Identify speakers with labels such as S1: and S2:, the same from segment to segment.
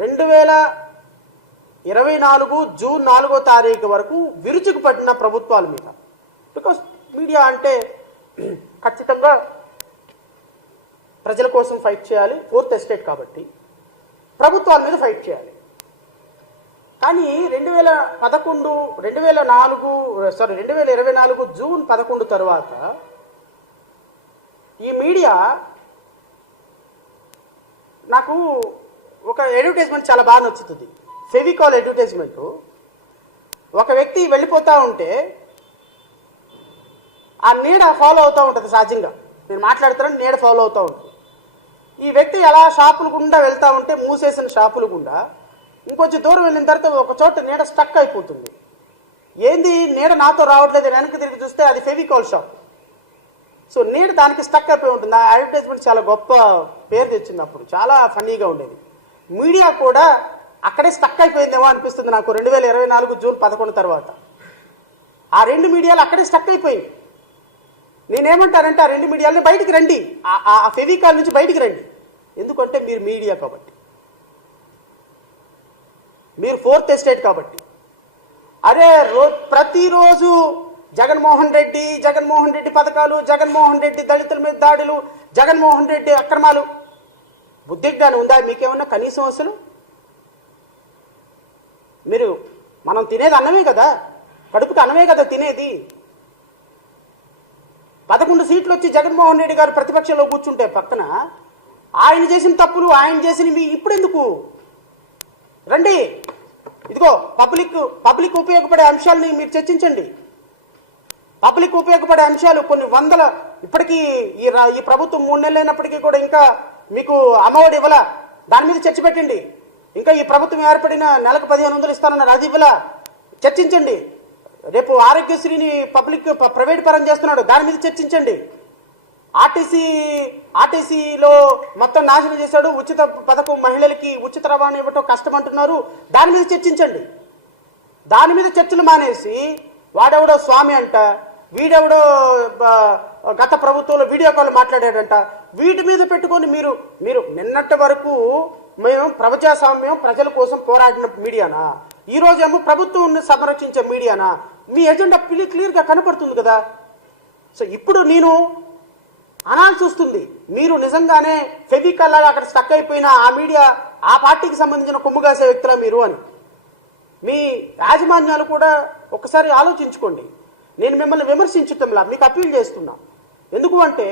S1: రెండు వేల ఇరవై నాలుగు జూన్ నాలుగో తారీఖు వరకు విరుచుకు పడిన ప్రభుత్వాల మీద. బికాస్ మీడియా అంటే ఖచ్చితంగా ప్రజల కోసం ఫైట్ చేయాలి ఫోర్త్ ఎస్టేట్ కాబట్టి ప్రభుత్వాల మీద ఫైట్ చేయాలి. కానీ రెండు వేల పదకొండు రెండు వేల నాలుగు సారీ రెండు వేల ఇరవై నాలుగు జూన్ పదకొండు తర్వాత ఈ మీడియా నాకు ఒక అడ్వర్టైజ్మెంట్ చాలా బాగా నచ్చుతుంది. ఫెవికాల్ అడ్వర్టైజ్మెంట్ ఒక వ్యక్తి వెళ్ళిపోతూ ఉంటే ఆ నీడ ఫాలో అవుతూ ఉంటుంది సహజంగా. నేను మాట్లాడుతున్నాను నీడ ఫాలో అవుతూ ఉంటుంది. ఈ వ్యక్తి అలా షాపులు గుండా వెళ్తూ ఉంటే మూసేసిన షాపులు గుండా ఇంకొంచెం దూరం వెళ్ళిన తర్వాత ఒక చోట నీడ స్టక్ అయిపోతుంది. ఏంది? నీడ నాతో రావట్లేదు అని వెనక్కి తిరిగి చూస్తే అది ఫెవికాల్ షాప్ సో నీడ దానికి స్టక్ అయిపోయి ఉంటుంది? ఆ అడ్వర్టైజ్మెంట్ చాలా గొప్ప పేరు తెచ్చింది అప్పుడు. చాలా ఫన్నీగా ఉండేది. మీడియా కూడా అక్కడే స్టక్ అయిపోయిందేమో అనిపిస్తుంది నాకు రెండు వేల ఇరవై నాలుగు జూన్ పదకొండు తర్వాత. ఆ రెండు మీడియాలు అక్కడే స్టక్ అయిపోయింది. నేనేమంటానంటే ఆ రెండు మీడియాలని బయటికి రండి. ఆ- ఆ ఫెవికాల్ నుంచి బయటికి రండి. ఎందుకంటే మీరు మీడియా కాబట్టి. మీరు ఫోర్త్ ఎస్టేట్ కాబట్టి. అరే రో ప్రతిరోజు జగన్మోహన్ రెడ్డి జగన్మోహన్ రెడ్డి పథకాలు జగన్మోహన్ రెడ్డి దళితుల మీద దాడులు జగన్మోహన్ రెడ్డి అక్రమాలు. బుద్ధిజ్ఞానం ఉందా? మీకేమన్నా కనీసం అసలు? మీరు మనం తినేది అన్నమే కదా? కడుపుకి అన్నమే కదా తినేది? పదకొండు సీట్లు వచ్చి జగన్మోహన్ రెడ్డి గారు ప్రతిపక్షంలో కూర్చుంటే పక్కన ఆయన చేసిన తప్పులు ఆయన చేసినవి ఇప్పుడు ఎందుకు రండి. ఇదిగో పబ్లిక్ పబ్లిక్ ఉపయోగపడే అంశాలని మీరు చర్చించండి. పబ్లిక్ ఉపయోగపడే అంశాలు కొన్ని వందల ఇప్పటికీ ఈ రా- ఈ ప్రభుత్వం మూడు నెలలైనప్పటికీ కూడా ఇంకా మీకు అమ్మఒడి ఇవ్వాల? దాని మీద చర్చ పెట్టండి. ఇంకా ఈ ప్రభుత్వం ఏర్పడిన నెలకు పదిహేను వందలు ఇస్తానన్నారు. అది ఇవ్వాల? చర్చించండి. రేపు ఆరోగ్యశ్రీని పబ్లిక్ ప్రైవేట్ పరం చేస్తున్నాడు. దాని మీద చర్చించండి. ఆర్టీసీ ఆర్టీసీలో మొత్తం నాశనం చేశాడు. ఉచిత పథకం మహిళలకి ఉచిత రవాణా ఇవ్వటం కష్టం అంటున్నారు దాని మీద చర్చించండి. దాని మీద చర్చలు మానేసి వాడెవడో స్వామి అంట వీడెవడో గత ప్రభుత్వంలో వీడియో కాల్ మాట్లాడాడంట వీటి మీద పెట్టుకొని మీరు మీరు నిన్నటి వరకు మేము ప్రజాస్వామ్యం ప్రజల కోసం పోరాడిన మీడియానా? ఈ రోజేమో ప్రభుత్వం సంరక్షించే మీడియానా? మీ ఎజెండా పిలి క్లియర్గా కనపడుతుంది కదా? సో ఇప్పుడు నేను అనాల్సి వస్తుంది మీరు నిజంగానే ఫెవికల్ లాగా అక్కడ స్టక్ అయిపోయిన ఆ మీడియా ఆ పార్టీకి సంబంధించిన కొమ్ముగాసే వ్యక్తులా మీరు అని. మీ యాజమాన్యాలు కూడా ఒకసారి ఆలోచించుకోండి. నేను మిమ్మల్ని విమర్శించటంలా మీకు అప్పీల్ చేస్తున్నా. ఎందుకు అంటే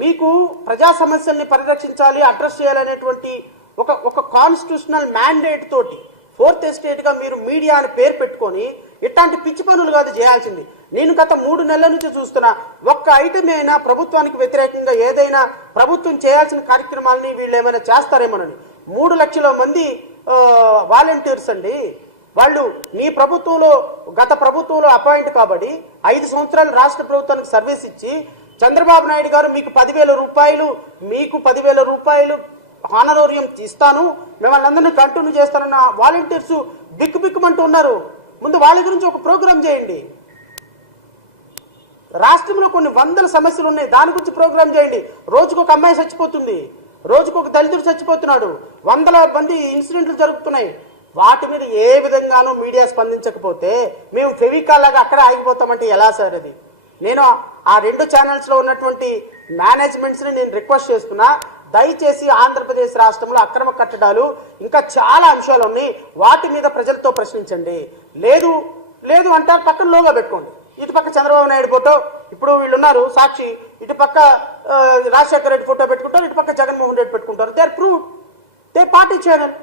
S1: మీకు ప్రజా సమస్యల్ని పరిరక్షించాలి అడ్రస్ చేయాలనేటువంటి ఒక ఒక కాన్స్టిట్యూషనల్ మ్యాండేట్ తోటి ఫోర్త్ ఎస్టేట్గా మీరు మీడియా అని పేరు పెట్టుకొని ఇట్లాంటి పిచ్చి పనులు కాదు చేయాల్సింది. నేను గత మూడు నెలల నుంచి చూస్తున్నా ఒక్క ఐటమ్ అయినా ప్రభుత్వానికి వ్యతిరేకంగా ఏదైనా ప్రభుత్వం చేయాల్సిన కార్యక్రమాలని వీళ్ళు ఏమైనా చేస్తారేమోనని. మూడు లక్షల మంది వాలంటీర్స్ అండి. వాళ్ళు నీ ప్రభుత్వంలో గత ప్రభుత్వంలో అపాయింట్ కాబట్టి ఐదు సంవత్సరాలు రాష్ట్ర ప్రభుత్వానికి సర్వీస్ ఇచ్చి చంద్రబాబు నాయుడు గారు మీకు పదివేల రూపాయలు మీకు పదివేల రూపాయలు హానరోరియం ఇస్తాను. మిమ్మల్ని అందరినీ కంటిన్యూ చేస్తానన్న వాలంటీర్స్ బిక్కు బిక్కుమంటూ ఉన్నారు. ముందు వాళ్ళ గురించి ఒక ప్రోగ్రామ్ చేయండి. రాష్ట్రంలో కొన్ని వందల సమస్యలు ఉన్నాయి. దాని గురించి ప్రోగ్రామ్ చేయండి. రోజుకు ఒక అమ్మాయి చచ్చిపోతుంది. రోజుకు ఒక దళితుడు చచ్చిపోతున్నాడు. వందల మంది ఇన్సిడెంట్లు జరుగుతున్నాయి. వాటి మీద ఏ విధంగానూ మీడియా స్పందించకపోతే మేము ఫెవికాల్ లాగా అక్కడ ఆగిపోతామంటే ఎలా సార్ అది? నేను ఆ రెండు ఛానల్స్లో ఉన్నటువంటి మేనేజ్మెంట్స్ని నేను రిక్వెస్ట్ చేస్తున్నా. దయచేసి ఆంధ్రప్రదేశ్ రాష్ట్రంలో అక్రమ కట్టడాలు ఇంకా చాలా అంశాలు ఉన్నాయి. వాటి మీద ప్రజలతో ప్రశ్నించండి. లేదు లేదు అంటారు పక్కన లోగా పెట్టుకోండి. ఇటు పక్క చంద్రబాబు నాయుడు ఫోటో ఇప్పుడు వీళ్ళు ఉన్నారు సాక్షి. ఇటు పక్క రాజశేఖర రెడ్డి ఫోటో పెట్టుకుంటారు ఇటు పక్క జగన్మోహన్ రెడ్డి పెట్టుకుంటారు. They are prove they party channel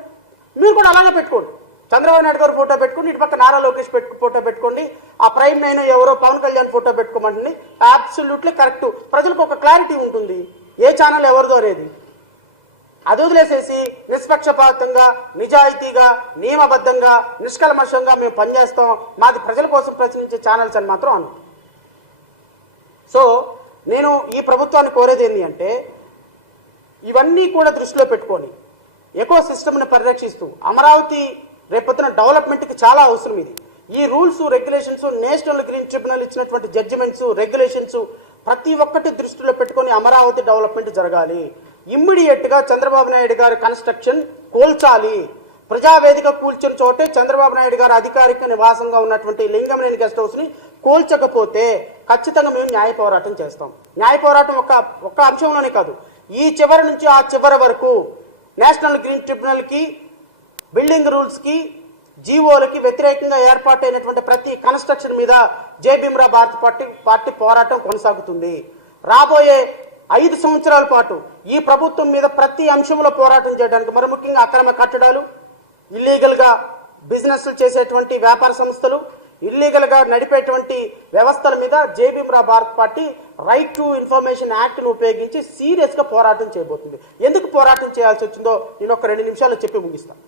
S1: మీరు కూడా అలాగే పెట్టుకోండి. చంద్రబాబు నాయుడు గారు ఫోటో పెట్టుకుని ఇటు పక్క నారా లోకేష్ పెట్టు ఫోటో పెట్టుకోండి. ఆ ప్రైమ్ నైన్ ఎవరో పవన్ కళ్యాణ్ ఫోటో పెట్టుకోమంటుంది. అబ్సల్యూట్లీ కరెక్ట్ ప్రజలకు ఒక క్లారిటీ ఉంటుంది. ఏ ఛానల్ ఎవరిదో అనేది. అది వదిలేసేసి నిష్పక్షపాతంగా నిజాయితీగా నియమబద్ధంగా నిష్కల్మషంగా మేము పనిచేస్తాం. మాది ప్రజల కోసం ప్రశ్నించే ఛానల్స్ అని మాత్రం అను. సో నేను ఈ ప్రభుత్వాన్ని కోరేది ఏంటి అంటే ఇవన్నీ కూడా దృష్టిలో పెట్టుకొని ఎకో సిస్టమ్ని పరిరక్షిస్తూ అమరావతి రేపొద్దున డెవలప్మెంట్కి చాలా అవసరం ఇది. ఈ rules regulations national green tribunal ఇచ్చినటువంటి జడ్జిమెంట్స్ రెగ్యులేషన్స్ ప్రతి ఒక్కటి దృష్టిలో పెట్టుకొని అమరావతి డెవలప్మెంట్ జరగాలి. ఇమ్మీడియట్గా చంద్రబాబు నాయుడు గారి కన్స్ట్రక్షన్ కోల్చాలి. ప్రజావేదిక కూల్చిన చోటే చంద్రబాబు నాయుడు గారు అధికారిక నివాసంగా ఉన్నటువంటి లింగంనేని గెస్ట్ హౌస్ని కోల్చకపోతే ఖచ్చితంగా మేము న్యాయ పోరాటం చేస్తాం. న్యాయ పోరాటం ఒక ఒక్క అంశంలోనే కాదు. ఈ చివరి నుంచి ఆ చివరి వరకు నేషనల్ గ్రీన్ ట్రిబ్యునల్కి బిల్డింగ్ రూల్స్కి జీవోలకి వ్యతిరేకంగా ఏర్పాటైనటువంటి ప్రతి కన్స్ట్రక్షన్ మీద జై భీమ్రా భారత్ పార్టీ పార్టీ పోరాటం కొనసాగుతుంది. రాబోయే ఐదు సంవత్సరాల పాటు ఈ ప్రభుత్వం మీద ప్రతి అంశంలో పోరాటం చేయడానికి మరి ముఖ్యంగా అక్రమ కట్టడాలు ఇల్లీగల్గా బిజినెస్లు చేసేటువంటి వ్యాపార సంస్థలు ఇల్లీగల్గా నడిపేటువంటి వ్యవస్థల మీద Jai Bharat party right to information యాక్ట్ను ఉపయోగించి సీరియస్గా పోరాటం చేయబోతుంది. ఎందుకు పోరాటం చేయాల్సి వచ్చిందో నేను ఒక రెండు నిమిషాలు చెప్పి ముగిస్తాను